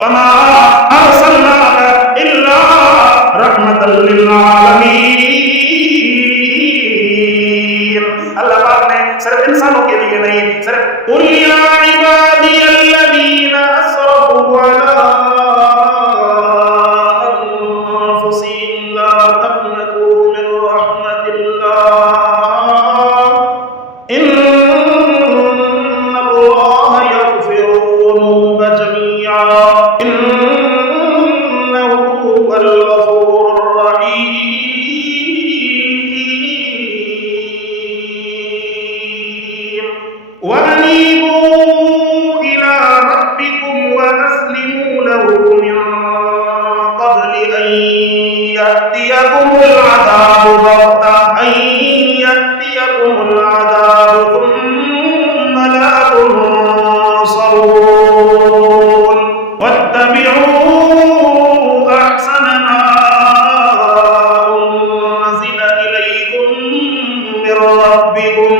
وما ارسلناک الا رحمۃ للعالمین. اللہ پاک نے صرف انسانوں کے لیے نہیں، صرف قل یا عبادی الذین اسرفوا علی انفسہم لا تقنطوا من رحمۃ اللہ ان اللہ یغفر الذنوب جميعا انہ هو الغفور الرحیم. وَأَنِيبُوا إِلَىٰ رَبِّكُمْ وَأَسْلِمُوا لَهُ مِن قَبْلِ أَن يَأْتِيَكُمُ الْعَذَابُ ثُمَّ لَا تُنصَرُونَ. وَاتَّبِعُوا أَحْسَنَ مَا أُنزِلَ إِلَيْكُم مِّن رَّبِّكُم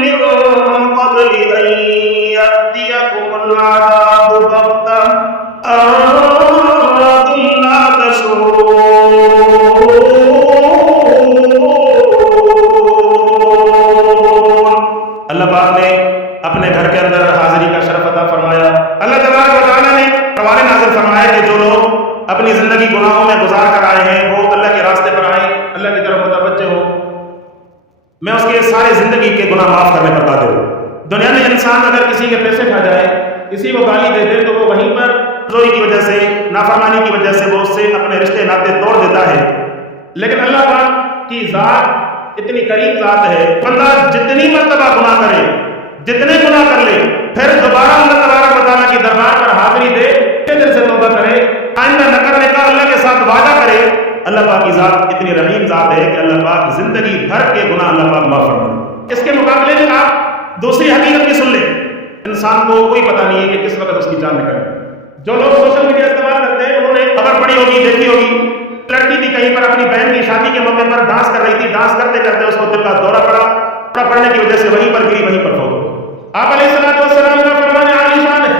من قبل أن يأتيكم العذاب بغتة أنتم لا تشعرون. اللہ پاک نے اپنے گھر کے اندر حاضری کا شرف عطا فرمایا. اللہ تبارک و تعالیٰ نے قرآن نازل فرمایا کہ جو لوگ اپنی زندگی گناہوں میں گزار کر آئے ہیں وہ اللہ کے راستے پر آئیں، اللہ کی طرف متوجہ ہو، میں اس کے سارے زندگی کے گناہ معاف کرنے پر قادر ہوں. دنیا میں انسان اگر کسی کے پیسے کھا جائے، کسی کو گالی دے دے، تو وہ وہیں پر چوری کی وجہ سے، نافرمانی کی وجہ سے وہ اس سے اپنے رشتے ناطے توڑ دیتا ہے. لیکن اللہ پاک کی ذات اتنی قریب ذات ہے، بندہ جتنی مرتبہ گناہ کرے، جتنے گناہ کر لے، پھر دوبارہ اللہ تبارک و تعالیٰ کی دربار پر حاضری دے، دل سے توبہ کرے، آئندہ نہ کرنے کا اللہ کے ساتھ وعدہ کرے. اللہ پاک کی ذات اتنی رحیم ذات ہے کہ اللہ پاک زندگی بھر کے گناہ اللہ پاک معاف فرمائے. اس کے مقابلے میں آپ دوسری حقیقت بھی سن لیں. انسان کو کوئی پتہ نہیں ہے کہ کس وقت اس کی جان نکلے. جو لوگ سوشل میڈیا استعمال کرتے ہیں انہوں نے خبر پڑھی ہوگی، دیکھی ہوگی، لڑکی تھی کہیں پر اپنی بہن کی شادی کے موقع پر ڈانس کر رہی تھی، ڈانس کرتے کرتے اس کو دل کا دورہ پڑنے کی وجہ سے وہیں پر گری، وہیں پر فوت ہو. آپ علیہ السلام کا فرمان عالی شان ہے،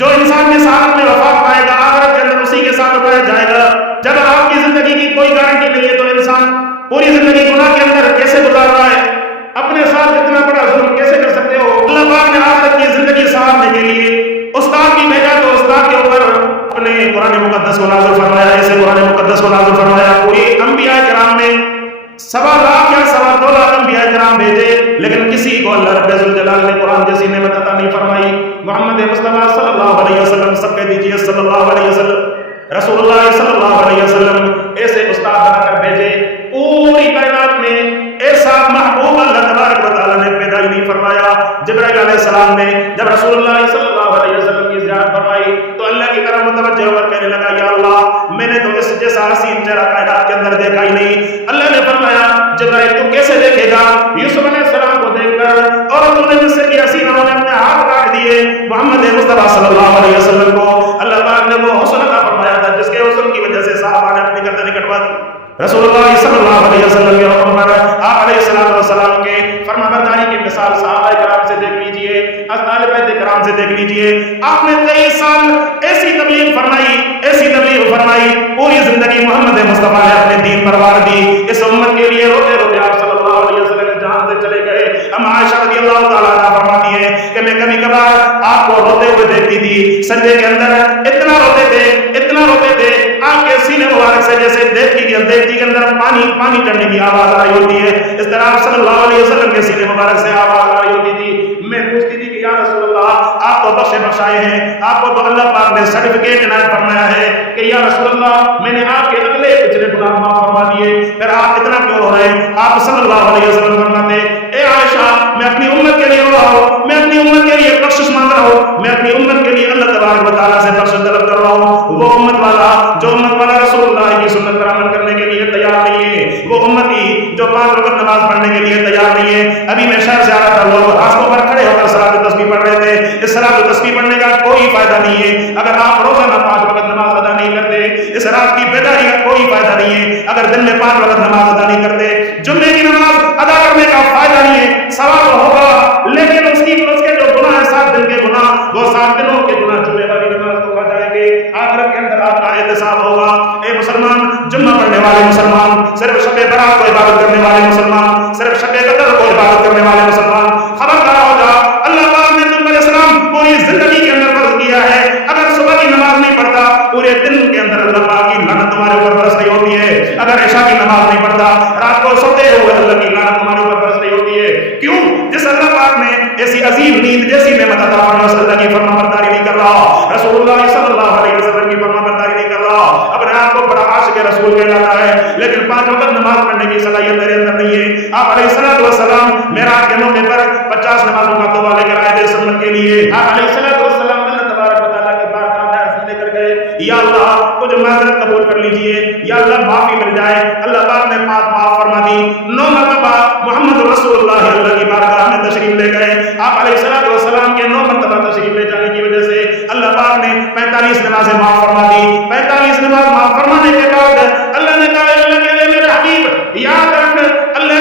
جو انسان کے ساتھ میں وفات پائے گا آخرت کے اندر اسی کے ساتھ اٹھایا جائے گا. جب آپ کی زندگی کی کوئی گارنٹی نہیں ہے تو انسان پوری زندگی گناہ کے اندر کیسے گزار رہا ہے، اپنے ساتھ اتنا بڑا ظلم کیسے کر سکتے ہو. اللہ پاک نے آخرت کی زندگی سنوارنے کے لیے استاد کی بھیجا تو استاد کے اوپر اپنے قرآن مقدس کو نازل فرمایا. ایسے قرآن مقدس کو نازل فرمایا پوری انبیاء کرام میں 1.25 لاکھ یا 2.25 لاکھ انبیاء کرام بھیجے، لیکن کسی کو اللہ رب الجلال نے قرآن جیسی نعمت عطا نہیں فرمائی. محمد مصطفیٰ صلی اللہ علیہ وسلم، سب کہہ دیجیے صلی اللہ علیہ وسلم، رسول اللہ صلی اللہ علیہ وسلم ایسے استاد بنا کر بھیجے. پوری کائنات میں ایسا محبوب اللہ تبارک و تعالیٰ نے پیدا ہی نہیں فرمایا. جبرائیل علیہ السلام نے جب رسول اللہ صلی اللہ علیہ وسلم کی زیارت فرمائی تو اللہ کی طرف متوجہ ہو کر کہنے لگا یا اللہ میں نے تو اس جیسا حسین چہرہ کائنات کے اندر دیکھا ہی نہیں. اللہ نے فرمایا جبرائیل تو کیسے دیکھے گا؟ یوسف علیہ السلام کو دیکھ کر اور انہوں نے مصر کی حسینوں نے اپنے ہاتھ کاٹ دیے. محمد مصطفیٰ صلی اللہ علیہ وسلم کو اللہ پاک نے وہ حسن عطا فرمایا تھا جس کے حسن کی وجہ سے صحابہ نے اپنی گردنیں کٹوا دی. رسول اللہ صلی اللہ علیہ وسلم کے حکم پر آپ علیہ السلام کے فرما برداری کی مثال صحابہ کرام سے دیکھ لیجئے، اہل بیت کرام سے دیکھ لیجئے. آپ نے 23 سال ایسی تبلیغ فرمائی، ایسی تبلیغ فرمائی، پوری زندگی محمد مصطفیٰ نے اپنے دین پر وار دی. اس امت کے لیے روتے روتے آپ صلی اللہ علیہ وسلم جہاں سے چلے گئے. ام عائشہ رضی اللہ تعالیٰ عنہا فرماتی ہے کہ میں کبھی کبھار آپ کو روتے ہوئے دیکھتی تھی، سجدے کے اندر اتنا روتے تھے، اتنا روتے تھے، آپ کے سینے مبارک سے جیسے دیکھتی کے اندر پانی چڑھنے کی آواز آ رہی ہوتی ہے. اس طرح آپ صلی اللہ علیہ وسلم کے سینے مبارک سے آواز آ رہی ہوتی تھی. میں پوچھتی تھی کہ یا رسول اللہ آپ تو بخشائے ہیں، آپ کو تو اللہ پاک نے سرٹیفکیٹ عنایت فرمایا ہے کہ یا رسول اللہ میں نے آپ کے اگلے پچھلے گناہ معاف فرما دیے، پھر آپ اتنا کیوں رو رہے ہیں؟ آپ صلی اللہ علیہ وسلم فرماتے اے عائشہ میں اپنی امت کے لیے رو رہا ہوں، میں اپنی امت کے لیے بخشش مانگ رہا ہوں، میں اپنی امت کے لیے اللہ تبارک و تعالیٰ سے بخشش طلب کر رہا ہوں. وہ امت والا جو امت والا رسول اللہ کی سنت پر عمل کرنے کے لیے تیار نہیں ہے، وہ امتی جو 5 وقت نماز پڑھنے کے لیے تیار نہیں ہے. ابھی میں شہر سے آ رہا تھا، لوگ راستوں پر کھڑے ہو کر صلاۃ تسبیح پڑھ رہے تھے. اس صلاۃ تسبیح پڑھنے کا کوئی فائدہ نہیں ہے اگر آپ روزانہ 5 وقت نماز ادا نہیں کرتے. اس رات کی بیداری کا کوئی فائدہ نہیں ہے اگر دن میں 5 وقت نماز ادا نہیں کرتے. جمعے کی نماز ادا کرنے کا فائدہ نہیں ہے، ثواب ہوگا لیکن اس کے جو گناہ 7 دن کے والے مسلمان، صرف شب برات کو عبادت کرنے والے مسلمان، صرف شب قدر کو عبادت کرنے والے مسلمان، خبردار ہو جا، اللہ پاک نے تم پر اسلام پوری زندگی کے اندر فرض کیا ہے. اگر صبح کی نماز نہیں پڑھتا پورے دن کے اندر اللہ پاک کی لعنت تمہارے اوپر برس رہی ہوتی ہے. اگر عشاء کی نماز نہیں پڑھتا رات کو سوتے ہوئے اللہ کی لعنت تمہارے اوپر برس رہی ہوتی ہے. کیوں؟ جس اللہ پاک نے ایسی عظیم نیند جیسی نعمت عطا فرمائی اس اللہ کی فرما برداری نہیں کر رہا، رسول اللہ صلی اللہ علیہ وسلم کی فرما برداری نہیں کر رہا، اپنے آپ کو بڑا عاشق رسول کہلاتا ہے لیکن 5 وقت نماز پڑھنے کی صلاحیت تیرے اندر نہیں ہے. آپ علیہ الصلوۃ والسلام معراج کے موقع پر 50 نمازوں کا توبہ لے کر آئے تھے سنت کے لیے. آپ علیہ الصلوۃ والسلام اللہ تبارک و تعالیٰ کی بارگاہ میں عرض لے کر گئے، یا اللہ کچھ معذرت قبول کر لیجئے، یا اللہ معافی مل جائے. اللہ پاک نے معاف فرما دی. 9 مرتبہ محمد رسول اللہ اللہ کی بارگاہ میں تشریف لے گئے. آپ علیہ الصلوۃ والسلام کے 9 مرتبہ تشریف لے جانے کی وجہ سے اللہ پاک نے 45 نمازیں معاف فرما دی. 45 نماز معاف فرمانے کے بعد اللہ نے کہا اللہ کے میرے حبیب یاد رکھ اللہ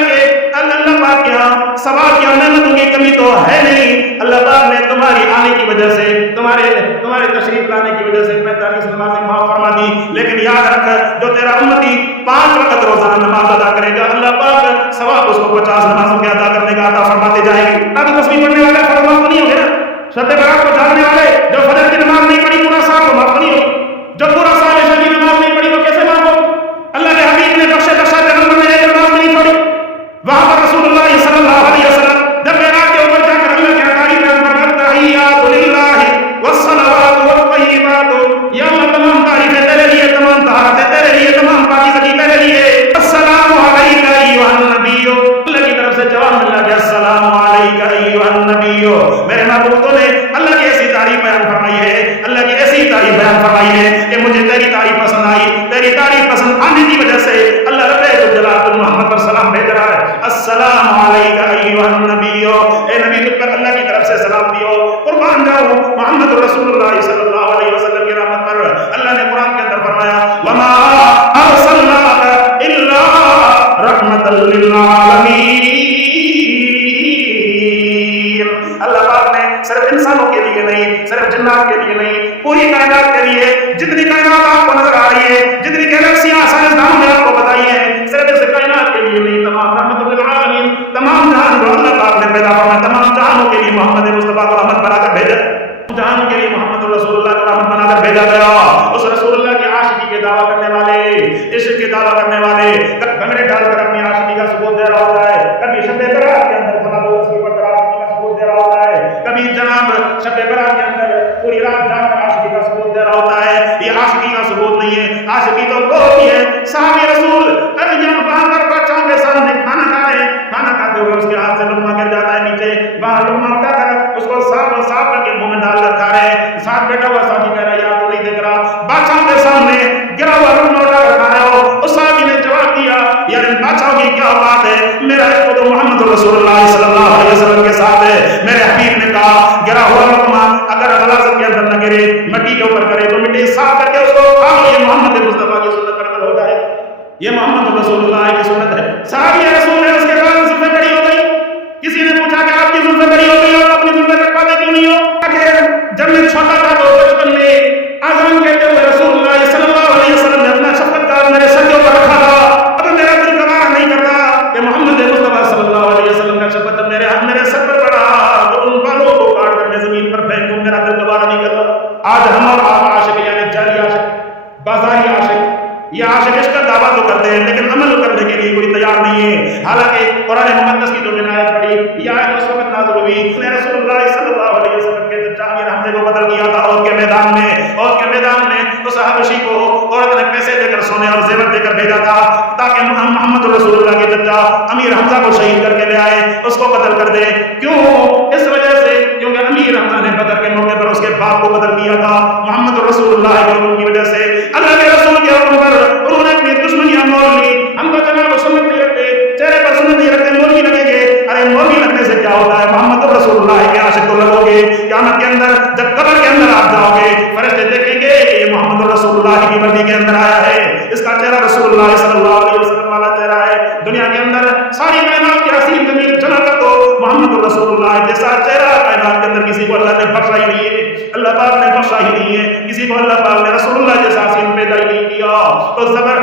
پاک کے ہاں ثواب کی نعمتوں کی کمی تو ہے نہیں. اللہ پاک نے تمہاری آنے کی وجہ سے تمہارے تشریف لانے کی وجہ سے 45 نمازیں معاف فرما دی. لیکن یاد رکھ جو تیرا امتی 5 وقت روزانہ نماز ادا کرے گا اللہ پاک ثواب اس کو 50 نمازوں کے ادا کرنے کا عطا فرماتے جائیں گے. تاکہ تسبیح پڑھنے والے فرض معاف نہیں ہوگے نا. شب برات کو جاگنے والے جو فجر کی نماز نہیں پڑھی پورا سال وہ معاف نہیں ہوگی. جو پورا سال عشاء کی نماز نہیں پڑھی وہ کیسے معاف ہوگی؟ اللہ کے حبیب نے بخشے پیغمبر نے ایک نماز نہیں چھوڑی. وہاں پر رسول اللہ صلی اللہ علیہ وسلم جب معراج کے اوپر جا کر اللہ کی تعریف فرماتے تحیات للہ والصلوات والطیبات، یا اللہ تمام تعریفیں تیرے لیے، تمام طہارتیں تیرے لیے، تمام پاکیزگی تیرے لیے. السلام علیک ایھا النبی، اللہ کی طرف سے جواب ملا کہ السلام علیک ایھا النبی. میرے محبوب نے اللہ کی ایسی تعریف بیان فرمائی ہے، اللہ کی ایسی تعریف بیان فرمائی ہے کہ مجھے تیری تعریف پسند آئی. تیری تعریف پسند آنے کی وجہ سے اللہ رب الجلال محمد پر سلام بھیج رہا ہے. السلام علیک ایھا النبی، اے نبی تجھ پر اللہ کی طرف سے سلام دیو. قربان جاؤ محمد رسول اللہ صلی اللہ علیہ وسلم کی رحمت پر. اللہ نے قرآن کے اندر فرمایا وما ارسلناک الا رحمۃ للعالمین. اللہ پاک نے صرف انسانوں کے لیے نہیں، صرف جنات کے لیے نہیں، پوری کائنات کے لیے جتنی کائنات آپ کو نظر آ رہی ہے، جتنی گیلیکسیاں سائنسدانوں نے آپ کو بتائی ہیں، صرف اس کائنات کے لیے نہیں، تمام رحمت للعالمین، تمام جہان جو اللہ پاک نے پیدا فرمایا تمام جہانوں کے لیے محمد مصطفیٰ کو رحمت بنا کر بھیجا. جہان کے لیے محمد رسول اللہ کو رحمت بنا کر بھیجا گیا. اس رسول اللہ کی عاشقی کے دعویٰ کرنے والے، عشق کے دعویٰ کرنے والے گھنگڑے ڈال کر اپنی عاشقی کا ثبوت دے رہا ہوتا ہے. کبھی شب برات کے اندر فلاں لوگ اس کے اوپر عاشقی کا ثبوت دے رہا ہوتا ہے. کبھی جناب شب برات کے اندر پوری رات جاگ کر عاشقی کا ثبوت دے رہا ہوتا ہے. یہ عاشقی کا ثبوت نہیں ہے. عاشقی تو وہ ہوتی ہے صحابی رسول یہاں وہاں پر بچوں کے سامنے کھانا کھا رہے ہیں، کھانا کھاتے ہوئے اس کے ہاتھ سے لقمہ گر جاتا ہے نیچے، وہاں لقمہ اٹھا کر اس کو صاف کر کے منہ میں ڈال کر کھا رہے ہیں. ساتھ بیٹھا ہوا صحابی کہہ رہا ہے یار تو نہیں دیکھ رہا، بادشاہوں کے سامنے گرا ہوا لقمہ اٹھا کر کھا رہے ہو. اس صحابی نے جواب دیا یار ان بادشاہوں کی کیا بات ہے، میرا ایک تو محمد رسول اللہ صلی اللہ علیہ وسلم کے ساتھ ہے. میرے حبیب نے کہا گرا ہوا لقمہ اگر غلاظت کے اندر نہ گرے، مٹی کے اوپر کرے تو مٹی صاف کر کے اس کو کھاؤ. یہ محمد مصطفیٰ کی سنت پر عمل ہوتا ہے، یہ محمد رسول اللہ کی سنت ہے. صحابی رسول ہے، اس کے بعد زلفیں بڑی ہو گئی. کسی نے پوچھا کہ آپ کی زلفیں بڑی ہو گئی اور اپنی زلفیں کٹواتے کیوں نہیں ہو؟ جب میں چھوٹا تھا تو بچپن میں آزان کہتے ہوئے رسول اللہ صلی اللہ علیہ وسلم نے اپنا شفقت کا میرے سر کے اوپر رکھا تھا. اب میرا دل گوارا نہیں کرتا کہ محمد مصطفیٰ صلی اللہ علیہ وسلم کا شفقت میرے سر پر پڑا تو ان بالوں کو کاٹ کر میں زمین پر پھینکوں، میرا دل گوارا نہیں کرتا. آج ہم اور آپ عاشق یعنی جعلی عاشق، بازاری عاشق، یہ عاشق عشق کا دعویٰ تو کرتے ہیں لیکن عمل کرنے کے لیے کوئی تیار نہیں ہے. حالانکہ قرآن مقدس کی جو عنایت پڑھی یہ آیت اس وقت نازل ہوئی نے رسول اللہ صلی اللہ علیہ وسلم کے امیر حمزے کو قتل کیا تھا عہد کے میدان میں. عہد کے میدان میں اس حبشی کو عورت نے پیسے دے کر سونے اور زیور دے کر بھیجا تھا تاکہ محمد رسول اللہ کے چچا امیر حمزہ کو شہید کر کے لے آئے، اس کو قتل کر دے. کیوں؟ اس وجہ سے کیونکہ امیر حمزہ نے بدر کے موقع پر اس کے باپ کو قتل کیا تھا. محمد رسول اللہ کے حکم کی وجہ سے اللہ کے رسول کے حکم پر انہوں نے اپنی دشمنیاں مول لی. ہم تو جناب سنت نہیں رکھتے، چہرے پر سنت نہیں رکھتے، مولوی لگیں گے. ارے مولوی لگنے سے کیا ہوتا ہے؟ محمد رسول اللہ کے عاشق تو لگو گے. قیامت کے اندر جب قبر کے اندر آپ جاؤ گے فرشتے دیکھیں گے کہ یہ محمد رسول اللہ کی وردی کے اندر آیا ہے، اس کا چہرہ رسول اللہ صلی اللہ علیہ وسلم والا چہرہ ہے. دنیا کے اندر ساری کائنات کے حسین جمیل جمع کر دو، محمد رسول اللہ جیسا چہرہ کائنات کے اندر کسی کو اللہ نے بخشا ہی نہیں ہے. اللہ پاک نے بخشا ہی نہیں ہے کسی کو. اللہ پاک نے رسول اللہ جیسا حسین بیداری نہیں کیا تو ظاہر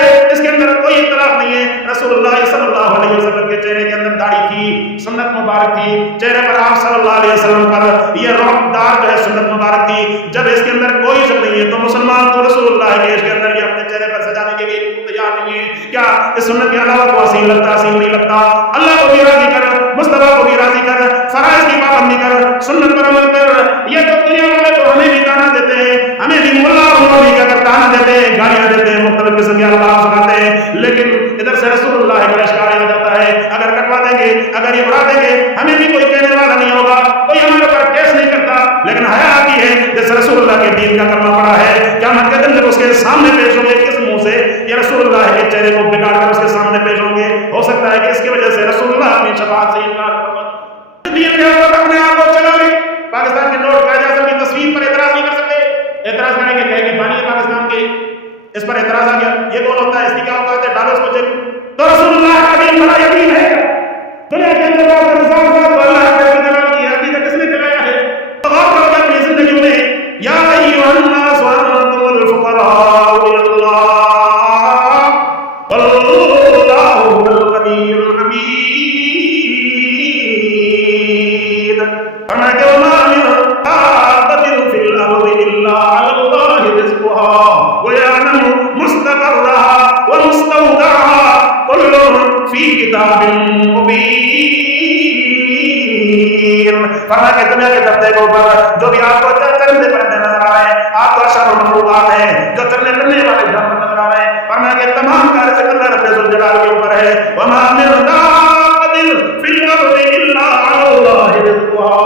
ہے اس کے اندر کوئی اختلاف نہیں ہے. رسول اللہ صلی اللہ علیہ وسلم کے چہرے کے اندر داڑھی تھی, سنت مبارک تھی, چہرے پر آپ صلی اللہ علیہ وسلم پر یہ رعبدار جو ہے سنت مبارک تھی. جب اس کے اندر کوئی شک نہیں ہے تو مسلمان تو رسول اللہ کے عشق کے اندر یہ اپنے چہرے پر سجانے کے لیے تیار نہیں ہے. کیا اس سنت کے علاوہ کو حسین لگتا, حسین نہیں لگتا؟ اللہ کو بھی راضی کر, مصطفیٰ کو بھی راضی کر, فرائض کی پابندی کر, سنت پر عمل کر. یہ تو دنیا والے تو ہمیں بھی گانا دیتے ہیں, ہمیں بھی ملا مولوی کا گردانہ دیتے ہیں, گالیاں دیتے ہیں, مختلف قسم کے الفاظ سناتے ہیں, لیکن ادھر سے رسول اللہ کا عشق آ جاتا ہے. اگر کٹوا دیں گے, اگر یہ اڑا دیں گے, ہمیں بھی کوئی کہنے والا نہیں ہوگا, کوئی ہمارے اوپر کیس نہیں کرتا. لیکن حیا آتی ہے جس رسول اللہ کے دین کا کلمہ پڑا ہے, قیامت کے دن جب اس کے سامنے پیش ہوں گے, کس منہ سے یہ رسول اللہ کے چہرے کو بگاڑ کر اس کے سامنے پیش ہوں گے. ہو سکتا ہے کہ اس کی وجہ سے رسول اللہ اپنی شفاعت سے انکار کر دین کے اوپر اپنے آپ کو چلا لے. پاکستان کے نوٹ قائد اعظم کی تصویر پر اعتراض نہیں کر سکتے. اعتراض کرنے کے کہے کہ بانی ہے پاکستان کے, اس پر اعتراض آ گیا, یہ کون ہوتا ہے, اس کی کیا اوقات ہے, ڈالو اس کو چیک. تو رسول اللہ کا دین بڑا یقین ہے. دنیا کے اندر بات نظام صاحب اللہ کے جلال کی عقیدہ کس نے چلایا ہے؟ غور کرو کہ اپنی زندگیوں میں یا ایھا الناس انتم الفقراء الی اللہ واللہ هو الغنی الحمید. فرمایا کہ وما من دابۃ فی الارض الا علی اللہ رزقها ویعلم مستقرها ومستودعها کل فی کتاب مبین. فرمایا کہ دنیا کے دفتر کے اوپر جو بھی آپ کو چرنے پڑنے نظر آ رہے ہیں, آپ کو اشر و مخلوقات ہیں جو چرنے پڑنے والے جانور نظر آ رہے ہیں, فرمایا کہ تمام کا رزق اللہ رب ذوالجلال کے اوپر ہے. وما من دابۃ فی الارض الا علی اللہ رزقها.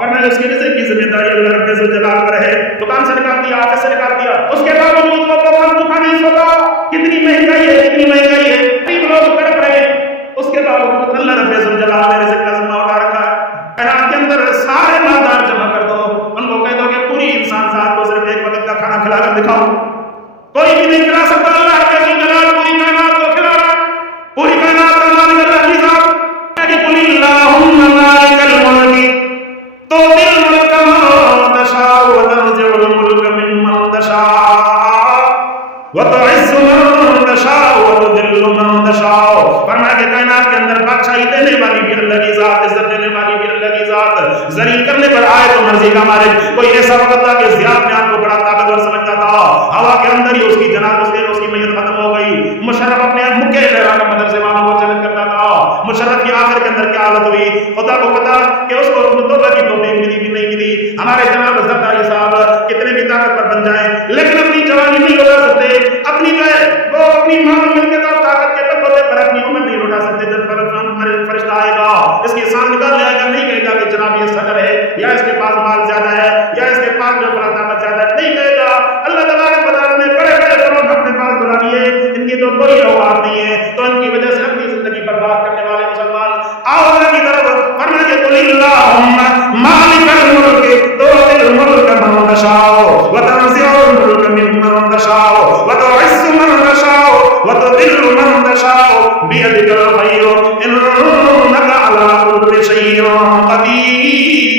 فرمایا اس کے رزق کی ذمہ داری اللہ رب ذوالجلال پر ہے. دکان سے نکال دیا, آفس سے نکال دیا, اس کے باوجود وہ کھا نہیں سکتا. کتنی مہنگائی ہے, کتنی مہنگائی ہے, کئی لوگ تڑپ رہے ہیں, اس کے باوجود اللہ رب ذوالجلال نے رزق کا ذمہ اٹھا رکھا ہے. کائنات کے اندر سارے مالدار جمع کر دو, ان کو کہہ دو کہ پوری انسان ذات کو صرف ایک وقت کا کھانا کھلا کر دکھاؤ. کوئی بھی نہیں کھلا سکتا, اللہ کے ذوالجلال پوری کائنات کو کھلا رہا. پوری کائنات کا مالک اللہ کی ذات ہے کہ قل اللہم مالک الملک تؤتی الملک من تشاء وتنزع الملک ممن تشاء وتعز من تشاء وتذل من تشاء. فرمایا کہ کائنات کے اندر بادشاہی دینے والی بھی اللہ کی ذات, عزت دینے والی بھی اللہ کی ذات, ذلیل کرنے پر آئے تو مرضی کا مالک. کوئی ایسا وقت تھا کہ زیاد نے آپ کو بڑا طاقتور سمجھتا تھا, ہوا کے اندر ہی اس کی جناب اس کی میت ختم ہو گئی. مشرف اپنے مکے لہرا کے مدرسے والوں کو چیلنج کرتا تھا. مشرف کی آخر کے اندر کیا حالت ہوئی, خدا کو پتا کہ اس کو توبہ کی توفیق ملی کہ نہیں ملی. ہمارے جناب زرداری صاحب کتنے بھی طاقتور بن جائیں لیکن اپنی جوانی نہیں لوٹا سکتے, اپنی جو ہے وہ اپنی معلومیت کے طور طاقت کے بلبوتے پر اپنی عمر نہیں لوٹا سکتے. جب فرشتہ آئے گا, اس کی سانس نکال لے گا, نہیں کہے گا کہ جناب یہ صدر ہے یا اس کے پاس مال زیادہ ہے یا اس کے پاس جو بڑا طاقت زیادہ ہے, نہیں کہے گا. اللہ تبارک و تعالیٰ نے بڑے بڑے لوگ اپنے پاس بلا لیے, ان کی تو کوئی اوقات نہیں ہے, تو ان کی وجہ سے اپنی زندگی برباد کرنے والے مسلمان آؤ اللہ کی طرف. فرمایا کہ قل اللہم مالک الملک تؤتی الملک من تشاء وتنزع الملک ممن تشاء وتعز من تشاء وتذل من تشاء بیدک الخیر انک علی کل شیء قدیر.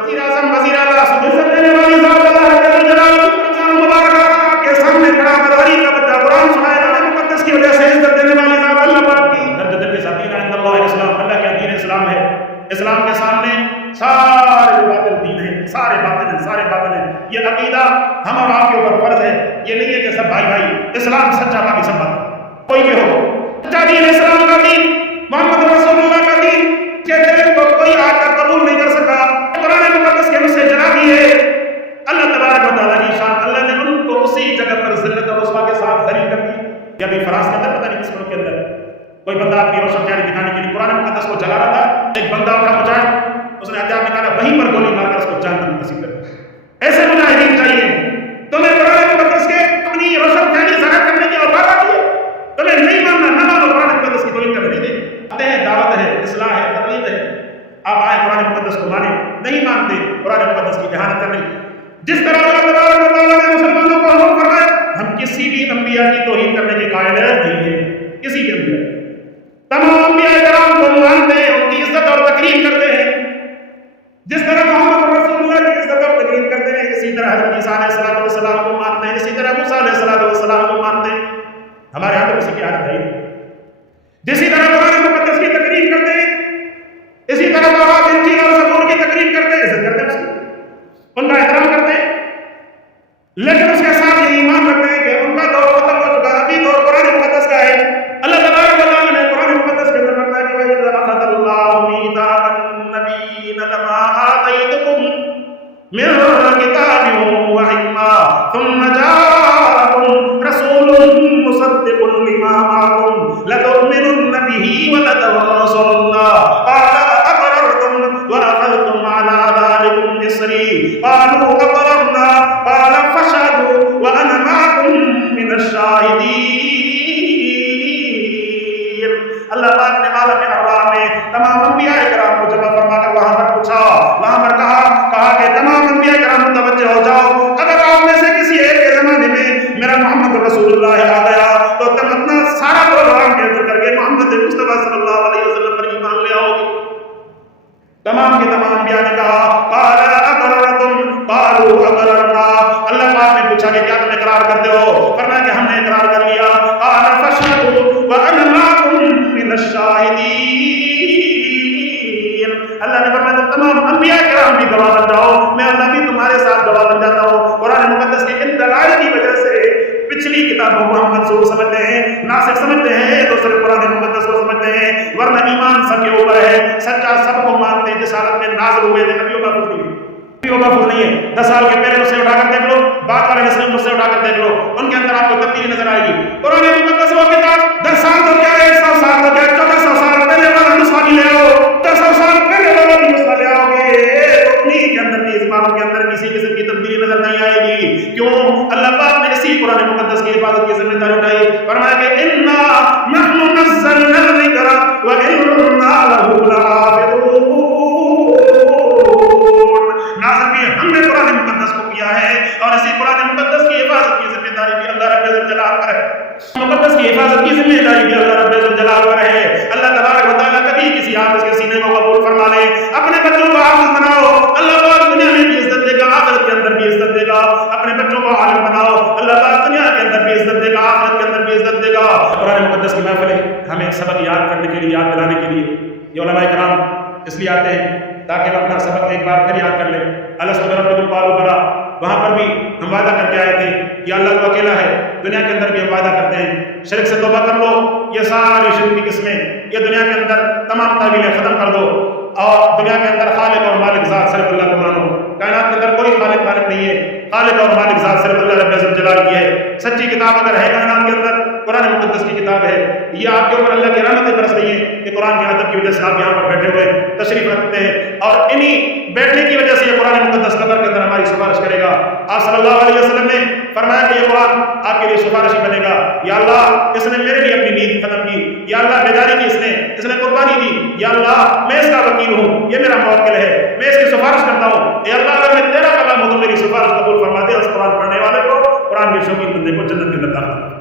وزیر اعظم, وزیر اعلیٰ, عزت دینے والی ذات اللہ کے جلال کی مبارکہ کے سامنے کھڑا بداری کا بچہ قرآن سنائے گا. مقدس کی وجہ سے عزت دینے والی ذات اللہ پاک کی. درد دل کے ساتھ دین عند اللہ اسلام, اللہ کے دین اسلام ہے. اسلام کے سامنے سارے باطل دین ہیں, سارے باطل ہیں, سارے باطل ہیں. یہ عقیدہ ہم اور آپ کے اوپر فرض ہے. یہ نہیں ہے کہ سب بھائی بھائی, اسلام سچا باقی سب بات کوئی بھی ہو. سچا دین اسلام کا دین, محمد رسول اللہ کا دین, کہ دین کو کوئی آج تک قبول نہیں کر سکا. قرآن مقدس کے مجھ سے جلا دی ہے. اللہ تبارک و تعالیٰ کی شان, اللہ نے ان کو اسی جگہ پر ذلت اور رسوا کے ساتھ ذلیل کر دی. یہ ابھی فراز کے اندر پتہ نہیں کس ملک کے اندر کوئی بندہ اپنی روشن خیالی دکھانے کے لیے قرآن مقدس کو جلا رہا تھا. ایک بندہ اٹھا مجاہد, اس نے ہتھیار نکالا, وہیں پر گولی مار کر اس کو جہنم نصیب کر دی. ایسے مجاہدین چاہیے. تمہیں قرآن مقدس کے اپنی روشن خیالی ظاہر کرنے کی اوقات آتی ہے, تمہیں نہیں ماننا, نہ مانو. قرآن مقدس کی توہین کرنے نہیں دے. آتے ہیں, دعوت ہے, اصلاح ہے, تقلید ہے, آپ آئے قرآن مقدس کو مانیں, نہیں مانتے قرآن مقدس کی اہانت کرنے. جس طرح اللہ تبارک و تعالیٰ نے مسلمانوں کو حکم فرمایا, ہم کسی بھی انبیاء کی توہین کرنے کے قائل نہیں ہیں. کسی بھی انبیاء, تمام انبیاء کرام کو مانتے ہیں, ان کی عزت اور تکریم کرتے ہیں. جس طرح محمد رسول اللہ کی عزت اور تکریم کرتے ہیں, اس اسی طرح حضرت عیسیٰ علیہ السلام کو مانتے ہیں، اسی طرح موسیٰ علیہ السلام کو مانتے ہیں. ہمارے ہاں تو کسی کی عادت ہے. جسی طرح قرآن مقدس کی تقریب کرتے ہیں، اسی طرح تورات انجیل اور زبور کی تقریب کرتے ہیں، عزت کرتے ہیں، ان کا احترام کرتے ہیں، لیکن اس کے ساتھ یہ ایمان رکھتے ہیں کہ ان کا دور ختم ہو چکا ہے، ابھی دور قرآن مقدس کا ہے. اللہ تبارک و تعالیٰ نے قرآن مقدس کے اندر فرمایا کہ وَإِذْ أَخَذَ اللَّهُ مِيثَاقَ النَّبِيِّينَ لَمَا آتَيْتُكُم مِّن كِتَابٍ وَحِكْمَةٍ ثُمَّ جَاءَكُم رَّسُولٌ مُّصَدِّقٌ لِّمَا مَعَكُمْ لَتُؤْمِنُنَّ بِهِ وَلَتَنصُرُنَّهُ قَالَ أَقْرَرْتُمْ وَأَخَذْتُمْ عَلَىٰ ذَٰلِكُمْ إِصْرِي قَالُوا أَقْرَرْنَا قَالَ فَاشْهَدُوا وَأَنَا مَعَكُم مِّنَ الشَّاهِدِينَ. اللہ پاک نے عالم ارواح میں تمام انبیاء کرام کو جمع فرما کر وہاں پر پوچھا، وہاں پر کہا کہ تمام انبیاء کرام متوجہ ہو جاؤ، اگر آپ میں سے کسی ایک کے زمانے میں میرا محمد رسول اللہ آ گیا تو تم اپنا سارا پروگرام کینسل کر کے محمد مصطفیٰ صلی اللہ علیہ وسلم پر ایمان لے آؤ گے. تمام کے تمام انبیاء نے کہا قال اقررتم قالوا اقررنا. اللہ پاک نے پوچھا کہ کیا تم اقرار کرتے ہو؟ فرمایا کہ ہم نے اقرار کر لیا. قال فاشهدوا وانا معكم من الشاهدين. اللہ نے فرمایا تمام انبیاء کرام بھی گواہ بن جاؤ، میں اللہ بھی تمہارے ساتھ گواہ بن جاتا ہوں. قرآن مقدس کے ان دلائل کی وجہ سے پچھلی کتابوں کو ہم منسوخ سمجھتے ہیں، ناسخ سمجھتے ہیں، دوسرے قرآن مقدس کو سمجھتے ہیں، ورنہ ایمان سب کے اوپر ہے. سچا سب کو مانتے ہیں. جس حالت میں نازل ہوئے تھے نبیوں کا محفوظ نہیں ہے، نبیوں کا محفوظ نہیں ہے. 10 سال کے پہلے سے اٹھا کر دیکھ لو، بعد والے نسل سے اٹھا کر دیکھ لو، ان کے اندر آپ کو تبدیلی نظر آئے گی. قرآن مقدس وہ کتاب 10 سال تو کیا ہے، 100 سال تو کیا ہے، 1400 سال پہلے والا نسخہ بھی لے آؤ، 200 سال پہلے والا بھی نسخہ لے آؤ گے، انہیں کے اندر بھی اس باتوں کے اندر کسی قسم کی تبدیلی نظر نہیں آئے گی. کیوں؟ اللہ پاک نے اسی قرآن مقدس کی حفاظت کی ذمہ داری اٹھائی. فرمایا کہ انا نحن نزلنا الذکر وانا له لحافظون. نازل بھی ہم نے قرآن مقدس کو کیا ہے اور اسی قرآن مقدس کی حفاظت کی ذمہ داری بھی اللہ رب الجلال پر ہے. مقدس کی حفاظت کی ذمہ داری بھی اللہ رب الجلال پر ہے. اللہ تبارک و تعالیٰ کبھی کسی حافظ کے سینے کو قبول فرما لے، اپنے بچوں کو حافظ بناؤ، اللہ پاک دنیا میں بھی عزت دے گا، آخرت کے اندر بھی عزت دے گا. اپنے بچوں کو عالم بناؤ، اللہ پاک دنیا کے اندر بھی عزت دے گا، آخرت کے اندر بھی عزت دے گا. قرآن مقدس کی محفلیں ہمیں سبق یاد کرنے کے لیے، یاد دلانے کے لیے یہ علماء کرام اس لیے آتے ہیں تاکہ ہم اپنا سبق ایک بار پھر یاد کر لیں. الست بربکم قالوا بلی. وہاں پر بھی ہم وعدہ کر کے آئے تھے کہ اللہ تو اکیلا ہے. دنیا کے اندر بھی ہم وعدہ کرتے ہیں شرک سے توبہ کر لو، یہ ساری شرک کی قسمیں، یہ دنیا کے اندر تمام تعویلیں ختم کر دو اور دنیا کے اندر خالق اور مالک ذات صرف اللہ کو مانو. کائنات کے اندر کوئی خالق مالک نہیں ہے، خالق اور مالک ذات صرف اللہ رب الجلال کی ہے. سچی کتاب اگر ہے کائنات کے اندر قرآن مقدس کی کتاب ہے. یہ آپ کے اوپر اللہ کی رحمتیں برس رہی ہیں کہ قرآن کی ادب کی وجہ سے آپ یہاں پر بیٹھے ہوئے تشریف رکھتے ہیں اور انہی بیٹھنے کی وجہ سے یہ قرآن مقدس قبر کے اندر ہماری سفارش کرے گا. آپ صلی اللہ علیہ وسلم نے فرمایا کہ یہ قرآن آپ کے لیے سفارشی بنے گا. یا اللہ اس نے میرے لیے اپنی نیند ختم کی، یا اللہ بیداری کی، اس نے قربانی دی، یا اللہ میں اس کا وکیل ہوں، یہ میرا موکل ہے، میں اس کی سفارش کرتا ہوں. اے اللہ اگر میں تیرا کلام ہوں تو میری سفارش قبول فرما دے. اس قرآن پڑھنے والے کو، قرآن کے شوقین بندے کو جنت کے اندر داخل